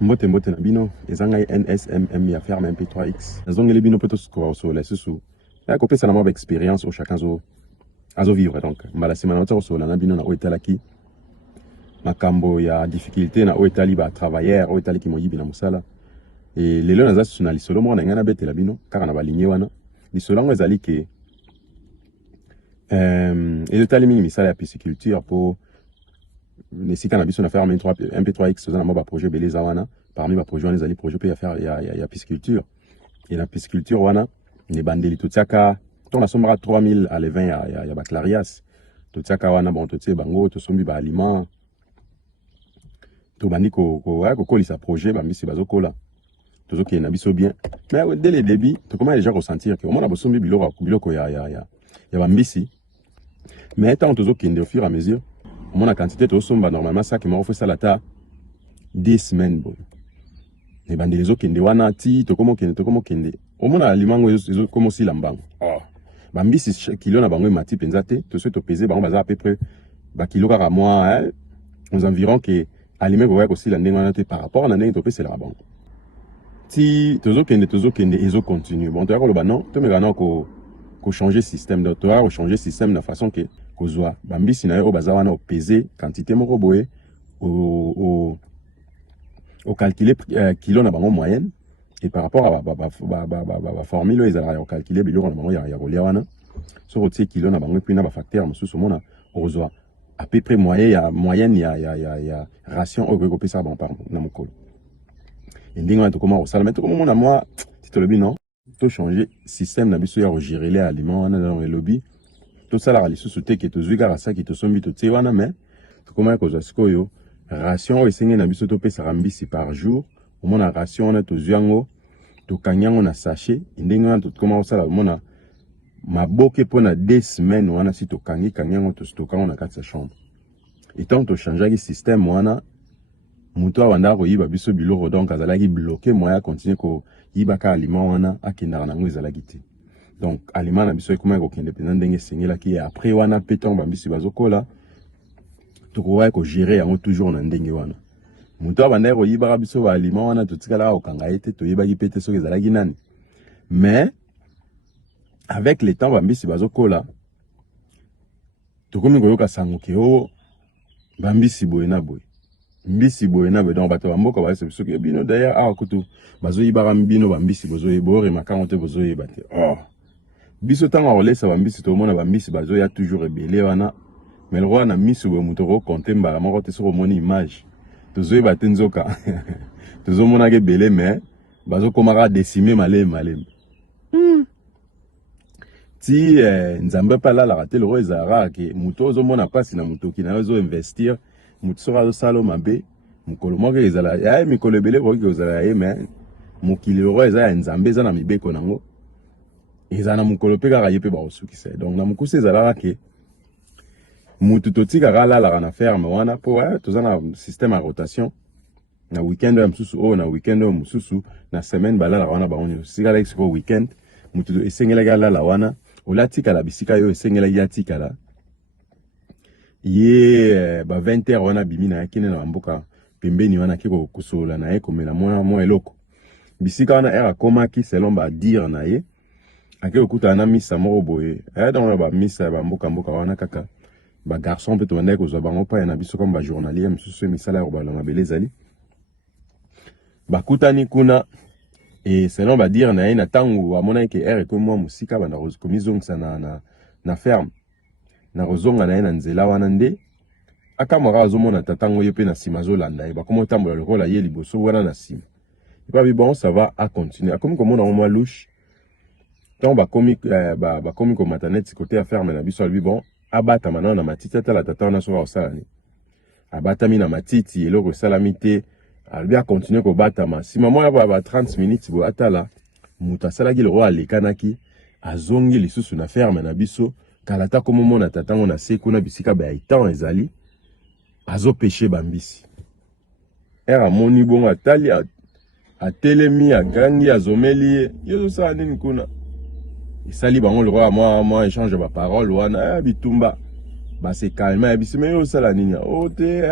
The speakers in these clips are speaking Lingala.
Mbote na bino ezanga NSMM ya ferme MP3X. Nazongeli bino poto score sur les sous. Ya kopé ça na mwa expérience au chacun azo vivre donc. Mbala sima na otako na bino na oetalaki. Makambo ya difficulté na oetali ba travailleur oetali ki moyibi na musala. Et lelo naza suna lisolo mo na ngana betela bino kaka na baligné wana. Lisolo ngo ezali ke ezotali mingi misala ya pisciculture pour nesika na biso na ferme MP3X oza na mwa ba projet beleza wana. Parmi les projets, les projets peuvent faire il y a pisciculture. Et la pisciculture, wana, les bandeli tout ça ka, on a sommera 3000 à les 20 il y a baclarias. Tout ça ka wana bon tout ça bango, tout sombi ba aliment. Tout bandi ko lisa projet ba misi bazoko la. Tout ça qui est nabiso bien. Mais dès les débuts, tu commences déjà ressentir que au moins la sombi biloko ya ba misi. Mais tant tout ça qui est au fur et à mesure, au moins la quantité tout somba normalement ça qui m'a offert ça la ta 10 semaines bon. Les bandelizo kende wana ti to komo kende au moins alimango ezo komo si lambango bambisi kilo na bango mati penza te to se to peser bango baza à peu près ba kilo kaka moi aux environs que alimengo ko si la ndengana te par rapport na ndenge to pese la bango ti tozo kende ezo continue bon to ya ko ba non to me gana ko changer système de to ya ko changer système de façon que kozwa bambisi na yo baza wana o peser quantité moko boye au calculer kilo na bango moyenne et par rapport à la formule ils allaient calculer biloko na bango ya kolia wana so rotier kilo na bango puis na ba facteur mosusu mona ozwa à peu près moyenne ya ration au ko pesa bon par na mokolo et ndingo na to comment ça mettre comme mona moi si to le non to changer système na biso ya gérer les aliments wana dans le lobby tout ça la lisusu te que to zuika ça qui to sombi to tse wana mais to comment ko za sikoyo ration esengeli na biso topesaka mbisi par jour omona ration wana tozwi yango tokangi na sachet ndenge wana tokoma kosala omona maboke mpona 2 semaines wana si tokangi yango tostoka yango na kati ya chambre etant tochangeaki système wana moto abandaka koyiba biso biloko donc azalaki bloqué moya akontinue koyibaka aliment wana akendaka nango ezalaki te donc aliment na biso ekomaki kokende mpenza ndenge esengelaki après wana mpe ntango bambisi bazokola tokoka ko gérer yango toujours na ndenge wana moto abandaki koyibaka biso ba aliment wana totikala kokanga ye te toyebaki mpe te soki ezalaki nani mais avec le temps bambisi bazokola tokomi koyoka sango ke o bambisi boye na boye mbisi boye na boye donc bato bamboka bayese biso ke bino d'ailleurs awa kutu bazoyibaka bino bambisi bozoyeba oremaka yango te bozoyeba te biso ntango akolesa bambisi tomona bambisi bazoya toujours ebele wana mais le roi na misu bo muto ko compter mbala moko te soko moni image tozoye ba tenzoka tozo mona ke belé mais bazo komaka décimer malem ti nzambe pa la raté le roi ezara ke muto ozo mona pasi na muto ki na ozo investir muto sora zo salo mabe mukolo moko ezala ya mikolo belé ko ezala ye mais mukili le roi ezala nzambe za na mibeko nango ezana na mukolo pe kaka yepe ba osukisa donc na mukuse ezala ke mutu totika kala na ferme wana po toza na système à rotation na weekend ya msusu na weekend ya msusu na semaine balala wana baonyo sika like siko weekend mutu esengela kala wana olatika la bisika yo esengela yatika la ye ba 20h wana bimina yakine na mboka pembeni wana kiko kusola na ye komela mwa eloko bisika wana era komaki selon ba dire na ye akeko kuta na misa moko boye donc ba misa ba mboka wana kaka ba garçon peut demander que zo bango pa na biso comme ba journalier msusu misala ko balanga belezali ba kutani kuna et selon ba dire na ina tangu amona ke ere ko moi musika bana komizongisa na ferme na rozonga na ina nzela wana nde akamara azomona tatango yepe na sima zo landa e ba komo tambola lokola ye liboso wana na sima et pas bon ça va à continuer comme on a moi louche tant ba komi ko mataneti côté à ferme na biso lui bon abata mana na matiti atala tata na soka osala ni abata mi na matiti eloko salami te albi a continuer ko bata ma si maman ya ba 30 minutes bo atala muta sala ki le roi alekanaki azongi lisusu na ferme na biso kalata komo mona tata ngona seku na bisika ba itan ezali azo pêcher bambisi era moni bongo atali atelemi agangi azomeli yezo sala nini kuna sali bango le roi moi échange ba parole wana bitumba ba se calme bisime yo sala nini o te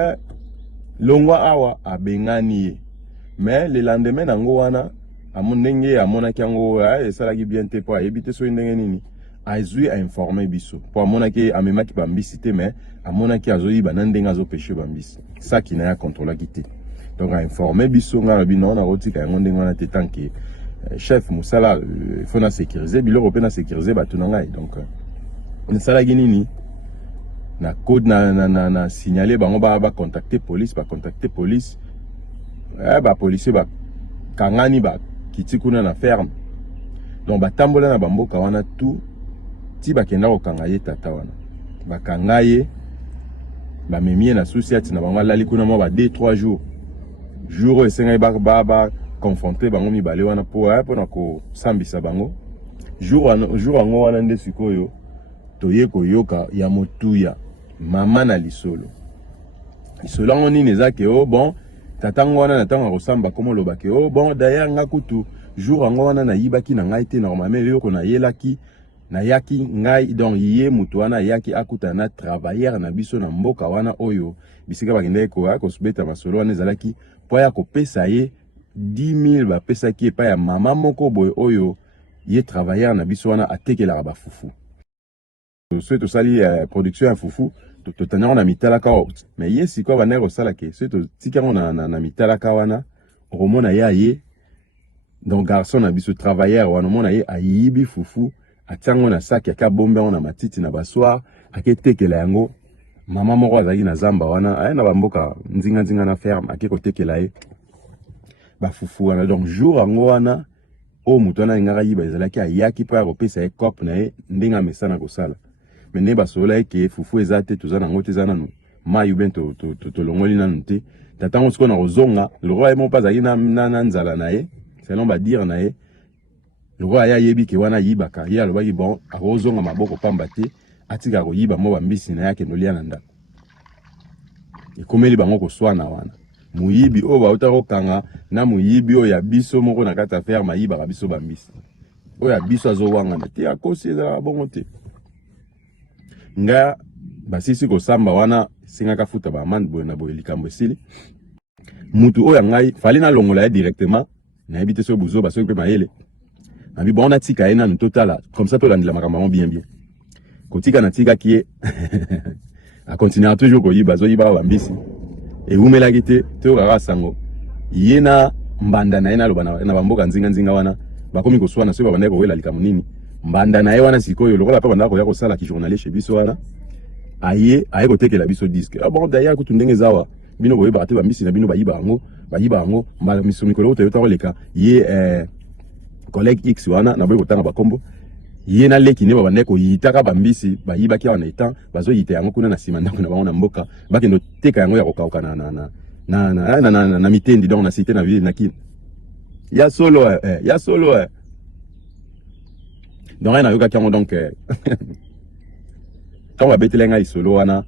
longwa awa abengani mais le lendemain nango wana amonenge amonaki yango esalaki bien te po ayebite so ndenge nini azui a informer biso po amonaki amemaki bambisi te mais amonaki azoyiba na ndenge azopeshe bambisi ça qui n'a contrôlaki te donc a informer biso ngana bino na rotika yango ndenge wana te tant que chef musala faut na sécuriser biloko pe na sécuriser batu na ngai donc nsalaki nini na code na signaler bango ba contacter police ba policier ba kangani ba kiti kuna na ferme donc ba tambola na bamboka wana tout ti ba kenda ko kanga ye tata wana ba kanga ye ba memie na société na bango lali kuna mo ba 2-3 jours esenga ba confronter bango mibale wana po na ko sambisa bango jour ango wana nde sikoyo toye koyoka ya motuya mama na lisolo ngo nini ezake bon tatango wana natanga kosamba komo lobake bon d'ailleurs nga kutu jour ango wana na yibaki na ngai te normalement yoko na yelaki na yaki ngai donc ye mutu wana yaki akuta na travailleur na biso na mboka wana oyo bisika bakende ko subeta masolo wana ezalaki po ya kopesa ye 10 000 bapesa ki epa ya mama moko boy oyo ye travailleur na biso wana atekelaka bafufu so tosali production ya fufu totanyango na mitalaka mais ye sikoyo bandaki kosala ke so totikango na mitalaka wana okomona ye aye donc garçon na biso travailleur wana omona ye ayibi fufu atiango na saki aka bombe yango na matiti na basoir aketekela yango mama moko azalaki na zamba wana aye na bamboka nzinga na ferme ake kotekela ye bafufu wana donc jour yango wana o mutu wana alingaka yiba ezalaki ayaki mpo ya kopesa ye cope na ye ndenge amesana kosala mais nde basolola eke fufu eza te toza nango te eza nanu mai ube tolongoli nanu te tatango sikoyo na kozonga lokola ye moko mpo azalaki na nzala na ye selon badire na ye lokola ye ayebi ke wana ayibaka ye alobaki bon akozonga maboko pamba te atika koyiba mo bambisi na ye akende olia na ndako ekomeli bango koswana wana muyibi oyo bauta kokanga na muyibi oyo ya biso moko na kati ya ferme ayibaka biso bambisi oyo ya biso azowangana te akosi ezalaka bongo te nga basisi kosamba wana singaka futa baamande boye na boye likambo esili mutu oyo ngai fali na longola ye directement nayebi te soki buzoba soki mpe mayele nabi bon natika ye nanu totala comme ça tolandela makambo yango bien kotika natikaki ye akontinuaka toujours koyiba azoyibaka bambisi ewumelaki te toyokaka sango ye na mbanda na ye naloba na bamboka nzinga wana bakomi koswana soki babandaki kowela likambo nini mbanda na ye wana sikoyo lokola mpe bandaka koya kosala kijournaliste chez biso wana aye kotekela biso disque bon d'ailleurs kutu ndenge ezawa bino boyebaka te bambisi na bino bayiba yango mikolo toyota koleka ye collègue X wana na boye kotanga bakombo ye na leki ne babandaki koyitaka bambisi bayibaki awa na etan bazoyita yango kuna na nsima ndako na bango na mboka bakende oteka yango ya kokauka na mitendi donc na cité na ville na kini ya solo donc aye nayokaki yango donc ntango babetela ngai lisolo wana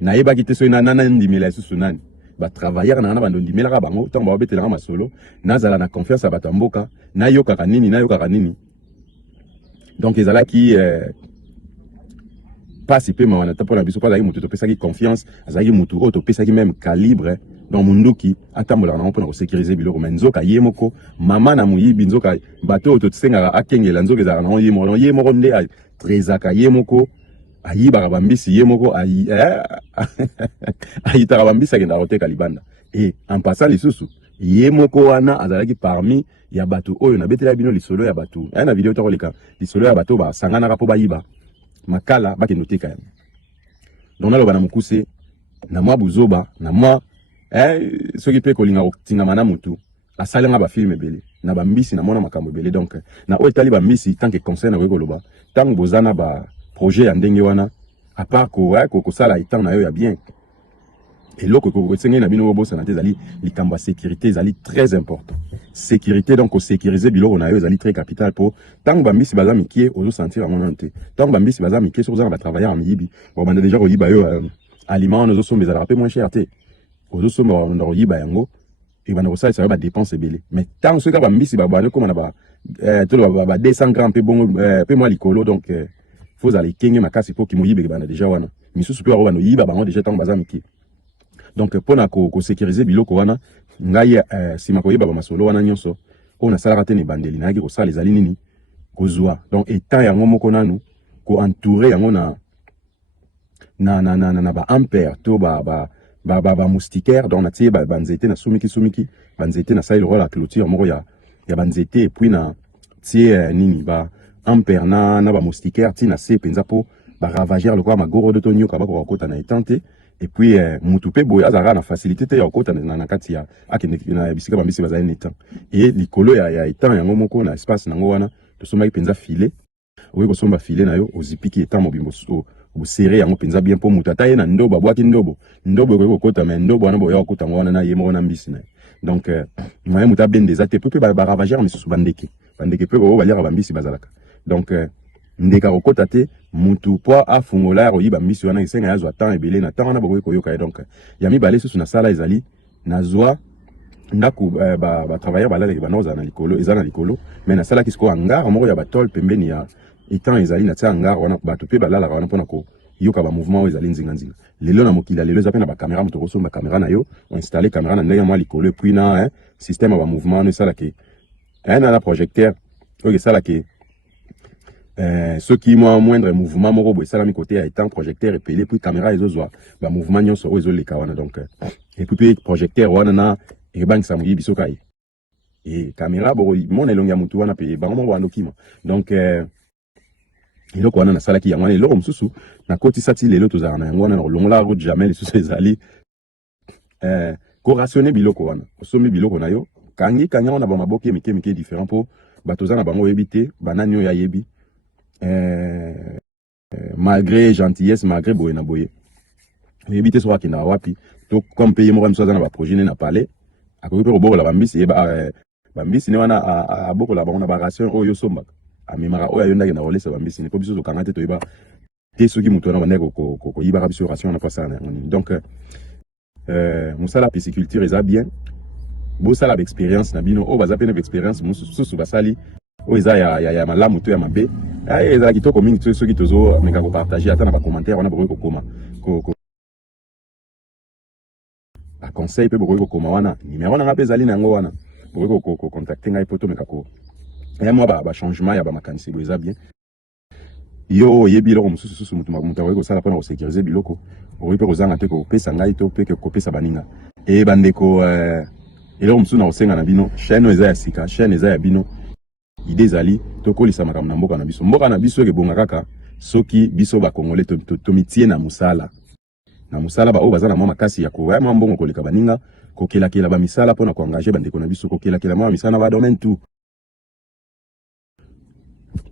nayebaki te soki nandimela lisusu nani batravailleur na bandondimelaka bango ntango babetelanga masolo nazala na confiance ya bato ya mboka nayokaka nini donc ezalaki pasi pe mawana ta mpona biso mpo azalaki motu topesaki confiance azalaki motu oyo topesaki même calibre donc munduki atambolaka nango mpona kosécurize biloko mais nzoka ye moko mama na moyibi nzoka bato oyo tosengaka akengela nzoka ezalaka nango ye moko donc ye moko nde atrezaka ye moko ayibaka bambisi ye moko ayitaka bambisi akendaka koteka libanda et en passant lisusu ye moko wana azalaki parmi ya bato oyo nabetela bino lisolo ya bato aya na video tokoleka lisolo ya bato basanganaka mpo bayiba makala bakende oteka yango donc naloba na mokuse na mwa buzoba na mwa soki mpe kolinga kotingama na motu asalanga bafilme ebele na bambisi na mona makambo ebele donc na oyo etali bambisi tant que conseil na koki koloba ntango boza na baprojet ya ndenge wana apart kosala etan na yo ya bien eloko esengeli na bino bobosana te ezali likambo ya sécurité ezali très important sécurité donc kosécurize biloko na yo ezali très capital mpo ntango bambisi baza mikie ozosentir yango nano te ntango bambisi baza mikie soki oza na batravailleur ya miyibi bobanda deja koyiba yo aliment wana ozosomba ezalaka mpe moins cher te ozosomba babanda koyiba yango ebanda kosalisa yo badepense ebele mais ntango soki kaka bambisi babanda koma na ba 200 grammes mpe bongo mpe mwa likolo donc fo ozala ekenge makasi mpo kimoyibi ebanda deja wana misusu mpe bakobanda oyiba bango deja ntango baza mikie donc pona ko sécuriser biloko wana ngai sima koyeba ba masolo wana nyonso o na sala te ne bandeli na ki ko sala ezali nini kozwa donc état yango moko nanu ko entourer yango na ba ampère to ba moustiquaire donc na tie ba nzete na sumiki ba nzete na sala le rôle la clôture moko ya ba nzete et puis na tie nini ba ampère na ba moustiquaire ti na se penza po ba ravageur le quoi magoro de tonio ka ba ko kota na etante et puis mutu pe boy azara na facilité te ya kota na kati ya akende na bisika ba mbisi bazali netan et likolo ya etan yango moko na espace nango wana to somba penza filet oyi ko somba filet na yo ozipiki etan mobimbo o serré yango penza bien po mutu ata ye na ndobo abwaki ndobo ko kota mais ndobo wana boya kota ngo wana na ye moko na mbisi na donc moyen mutu ben des até pe ba ravageur misusu bandeke pe bo balia ba mbisi bazalaka donc ndeka kokota te mutu po afungola ro yiba mbisi wana isenga yazwa temps ebele na temps wana bokoki koyoka donc ya mibale susu na sala ezali nazwa ndako ba travailleur balala ba noza na likolo ezana likolo mais na sala kisiko hangar moko ya batol pembeni ya etant ezali na tia hangar wana bato pe balala wana pona ko yoka ba mouvement ezali nzinga lelo na mokila lelo zape na ba caméra moto koso ba caméra na yo on installer caméra na ndenge moi likolo puis na système ba mouvement no sala ke na la projecteur ok sala ke ceux qui ont moindre mouvement moko bo sala mi côté ya étant projecteur epelé puis caméra ezozwa ba mouvement nyonso o ezoleka wana donc et puis projecteur wana na ebang sa muyi biso kai et caméra bo mon elonga mutu wana pe bango mo ndokima donc iloko wana na sala ki yango eloko mususu na koti sati lelo tozana na yango wana na longola route jamais les sous ezali ko rationner biloko wana osomi biloko na yo kangi kanya wana ba maboke mike différent po batozana bango ebité banani yo ya yebi malgré gentillesse malgré boye na boye ebité so akina wapi to comme payer mo mso na ba projet na palais akoki pe robola bambisi bambisi ne wana abokola bango na ba ration oyo somba amemaka oyo ayondaki na rolesa bambisi ne po biso tokanga te toyeba te soki mutu wana bandeki koyibaka biso ration na pasala na yango nini donc mosala pisciculture eza bien bosala baexpérience na bino oyo baza pene baexpérience mosusu basali oyo eza ya malamu to ya mabe ezala kitoko mingi to soki tozomeka kopartage ata na bacommentaire wana bokoki kokoma baconseil mpe bokoki kokoma wana numero nanga mpe ezali na yango wana bokoki kocontacte ngai mpo tomeka ya mwa bachangement ya bamakanisi boyo eza bien yo oyebi eloko mosusu mutu akoki kosala mpona kosécurize biloko okoki mpe kozanga te kopesa ngai to mpe kopesa baninga bandeko eloko mosusu na kosenga na bino chaîne oyo eza ya sika chaîne eza ya bino ide ezali tokolisa makambo na mboka na biso ekebonga kaka soki biso bakongole tomitie na mosala baoyo baza na mwa makasi ya koya mwa mbongo koleka baninga kokelakela bamisala mpona koengage bandeko na biso kokelakela mwa misala na badomaine tout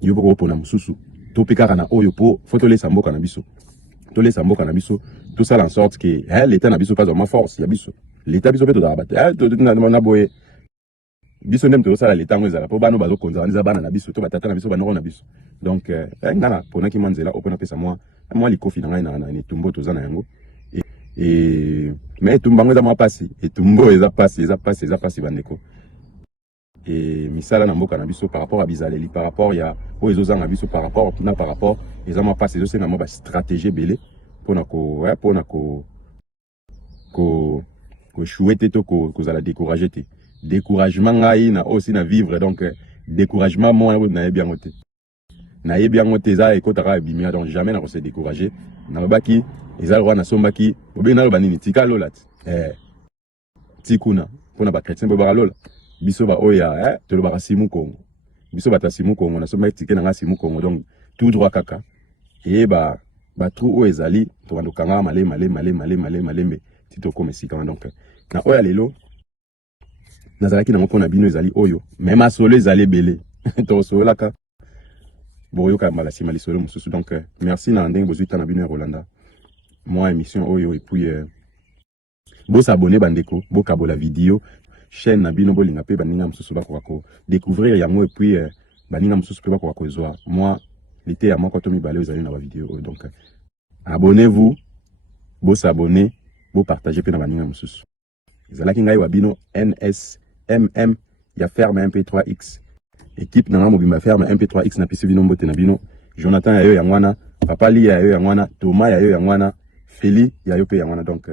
yo mpo kopona mosusu to mpe kaka na oyo mpo fo tolesa mboka na biso tosala en sorte ke l'état na biso pas mwa force ya biso l'état biso mpe tozala bate na boye biso ndenge tozosala l'état yango ezala mpo bana bazokonza wana eza bana na biso to batata na biso banoko na biso donc nga na ponaki mwa nzela oyo mpo napesa mwa likofi na ngai na etumbo toza na yango mais etumba yango eza mwa pasi etumbo eza pasi bandeko misala na mboka na biso par rapport à bizaleli par rapport ya oyo ezozanga biso par rapport eza mwa pasi ezosenga mwa bastratégie ebele mpona koéchouer te to kozala découragé te découragement ngai na aussi na vivre donc découragement moi nayebi yango te eza ekotaka ebimia donc jamais na kose décourager nalobaki eza lokwa nasombaki bobengi naloba nini tika lola tikuna mpona bachrétien mpe bakalola biso baoya tolobaka simu kongo biso bata simu kongo nasombaki tike na nga simu kongo donc tout droit kaka eye batrou oyo ezali tokandokanga malembe ti tokoma esika wana donc na oyo lelo nazalaki nango mpona bino ezali oyo me masolo ezali ebele tokosololaka boyoka mbala nsima lisolo mosusu donc merci na ndenge bozwi ta na bino ya kolanda mwa émission oyo et puis bosabone bandeko bokabola video chaîne na bino bolinga mpe baninga mosusu bakoka kodécouvrir yango et puis baninga mosusu mpe bakoka kozwa mwa lite ya moko to mibale oyo ezali na bavideo oyo donc abonnez-vous bosabone bopartage mpe na baninga mosusu ezalaki ngai wa bino NSMM ya ferme MP3X équipe na mobimba ferme MP3X na pisi bino mbote na bino Jonathan ya yo ya ngwana Papa Li ya yo ya ngwana Thomas ya yo ya ngwana Feli ya yo pe ya ngwana donc